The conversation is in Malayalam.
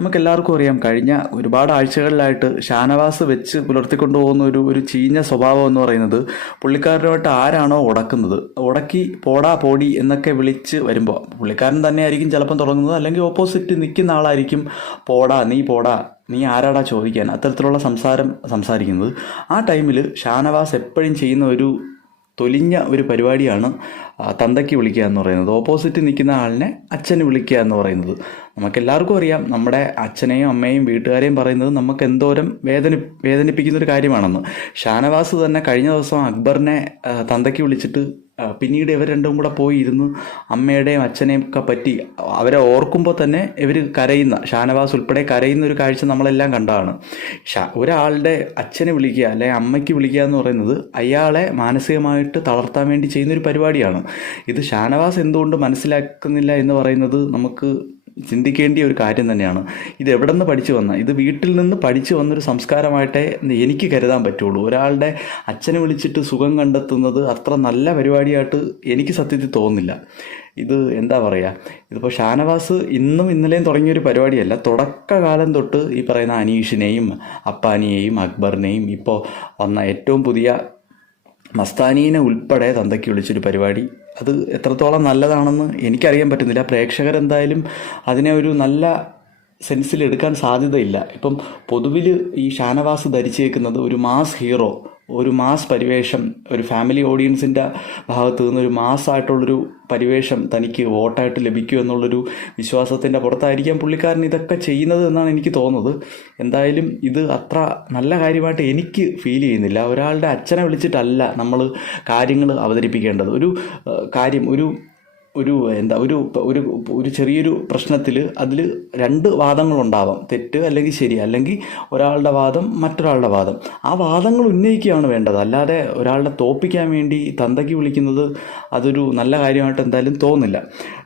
നമുക്കെല്ലാവർക്കും അറിയാം കഴിഞ്ഞ ഒരുപാട് ആഴ്ചകളിലായിട്ട് ഷാനവാസ് വെച്ച് പുലർത്തിക്കൊണ്ടു പോകുന്ന ഒരു ഒരു ചീഞ്ഞ സ്വഭാവം എന്ന് പറയുന്നത് പുള്ളിക്കാരനുമായിട്ട് ആരാണോ ഉടക്കുന്നത്. ഉടക്കി പോടാ പോടി എന്നൊക്കെ വിളിച്ച് വരുമ്പോൾ പുള്ളിക്കാരൻ തന്നെയായിരിക്കും ചിലപ്പം തുടങ്ങുന്നത് അല്ലെങ്കിൽ ഓപ്പോസിറ്റ് നിൽക്കുന്ന ആളായിരിക്കും പോടാ നീ പോടാ നീ ആരാടാ ചോദിക്കാൻ അത്തരത്തിലുള്ള സംസാരം സംസാരിക്കുന്നത്. ആ ടൈമിൽ ഷാനവാസ് എപ്പോഴും ചെയ്യുന്ന ഒരു തൊലിഞ്ഞ ഒരു പരിപാടിയാണ് തന്തയ്ക്ക് വിളിക്കുക എന്ന് പറയുന്നത്. ഓപ്പോസിറ്റ് നിൽക്കുന്ന ആളിനെ അച്ഛന് വിളിക്കുക എന്ന് പറയുന്നത്. നമുക്കെല്ലാവർക്കും അറിയാം നമ്മുടെ അച്ഛനെയും അമ്മയും വീട്ടുകാരെയും പറയുന്നത് നമുക്ക് എന്തോരം വേദനി വേദനിപ്പിക്കുന്ന ഒരു കാര്യമാണെന്ന്. ഷാനവാസ് തന്നെ കഴിഞ്ഞ ദിവസം അക്ബറിനെ തന്തയ്ക്ക് വിളിച്ചിട്ട് പിന്നീട് ഇവർ രണ്ടും കൂടെ പോയി ഇരുന്ന് അമ്മയുടെയും അച്ഛനെയും ഒക്കെ പറ്റി അവരെ ഓർക്കുമ്പോൾ തന്നെ ഇവർ കരയുന്ന ഷാനവാസ് ഉൾപ്പെടെ കരയുന്ന ഒരു കാഴ്ച നമ്മളെല്ലാം കണ്ടതാണ്. ഒരാളുടെ അച്ഛനെ വിളിക്കുക അല്ലെങ്കിൽ അമ്മയ്ക്ക് വിളിക്കുക എന്ന് പറയുന്നത് അയാളെ മാനസികമായിട്ട് തളർത്താൻ വേണ്ടി ചെയ്യുന്നൊരു പരിപാടിയാണ്. ഇത് ഷാനവാസ് എന്തുകൊണ്ട് മനസ്സിലാക്കുന്നില്ല എന്ന് പറയുന്നത് നമുക്ക് ചിന്തിക്കേണ്ട ഒരു കാര്യം തന്നെയാണ്. ഇത് എവിടെ നിന്ന് പഠിച്ചു വന്ന ഇത് വീട്ടിൽ നിന്ന് പഠിച്ചു വന്നൊരു സംസ്കാരമായിട്ടേ എനിക്ക് കരുതാൻ പറ്റുള്ളൂ. ഒരാളുടെ അച്ഛനെ വിളിച്ചിട്ട് സുഖം കണ്ടെത്തുന്നത് അത്ര നല്ല പരിപാടിയായിട്ട് എനിക്ക് സത്യത്തിൽ തോന്നുന്നില്ല. ഇത് എന്താ പറയുക ഇതിപ്പോൾ ഷാനവാസ് ഇന്നും ഇന്നലെയും തുടങ്ങിയൊരു പരിപാടിയല്ല. തുടക്കകാലം തൊട്ട് ഈ പറയുന്ന അനീഷിനെയും അപ്പാനിയെയും അക്ബറിനെയും ഇപ്പോൾ വന്ന ഏറ്റവും പുതിയ മസ്താനീനെ ഉൾപ്പെടെ തന്തയ്ക്ക് വിളിച്ചൊരു പരിപാടി. അത് എത്രത്തോളം നല്ലതാണെന്ന് എനിക്കറിയാൻ പറ്റുന്നില്ല. പ്രേക്ഷകരെന്തായാലും അതിനെ ഒരു നല്ല സെൻസിൽ എടുക്കാൻ സാധ്യതയില്ല. ഇപ്പം പൊതുവിൽ ഈ ഷാനവാസ് ധരിച്ചേക്കുന്നത് ഒരു മാസ് ഹീറോ. ഒരു മാസ് പരിവേഷം ഒരു ഫാമിലി ഓഡിയൻസിന്റെ ഭാഗത്തു നിന്നൊരു മാസ്സായിട്ടുള്ളൊരു പരിവേഷം തനിക്ക് വോട്ടായിട്ട് ലഭിക്കും എന്നുള്ളൊരു വിശ്വാസത്തിന്റെ പുറത്തായിരിക്കാം പുള്ളിക്കാരൻ ഇതൊക്കെ ചെയ്യുന്നത് എന്നാണ് എനിക്ക് തോന്നുന്നത്. എന്തായാലും ഇത് അത്ര നല്ല കാര്യമായിട്ട് എനിക്ക് ഫീൽ ചെയ്യുന്നില്ല. ഒരാളുടെ അച്ഛനെ വിളിച്ചിട്ടല്ല നമ്മൾ കാര്യങ്ങൾ അവതരിപ്പിക്കേണ്ടത്. ഒരു കാര്യം ഒരു ഒരു എന്താ ഒരു ഒരു ഒരു ചെറിയൊരു പ്രശ്നത്തിൽ അതിൽ രണ്ട് വാദങ്ങളുണ്ടാവാം. തെറ്റ് അല്ലെങ്കിൽ ശരി അല്ലെങ്കിൽ ഒരാളുടെ വാദം മറ്റൊരാളുടെ വാദം. ആ വാദങ്ങൾ ഉന്നയിക്കുകയാണ് വേണ്ടത്. അല്ലാതെ ഒരാളുടെ തോപ്പിക്കാൻ വേണ്ടി തന്തയ്ക്ക് വിളിക്കുന്നത് അതൊരു നല്ല കാര്യമായിട്ട് എന്തായാലും തോന്നില്ല.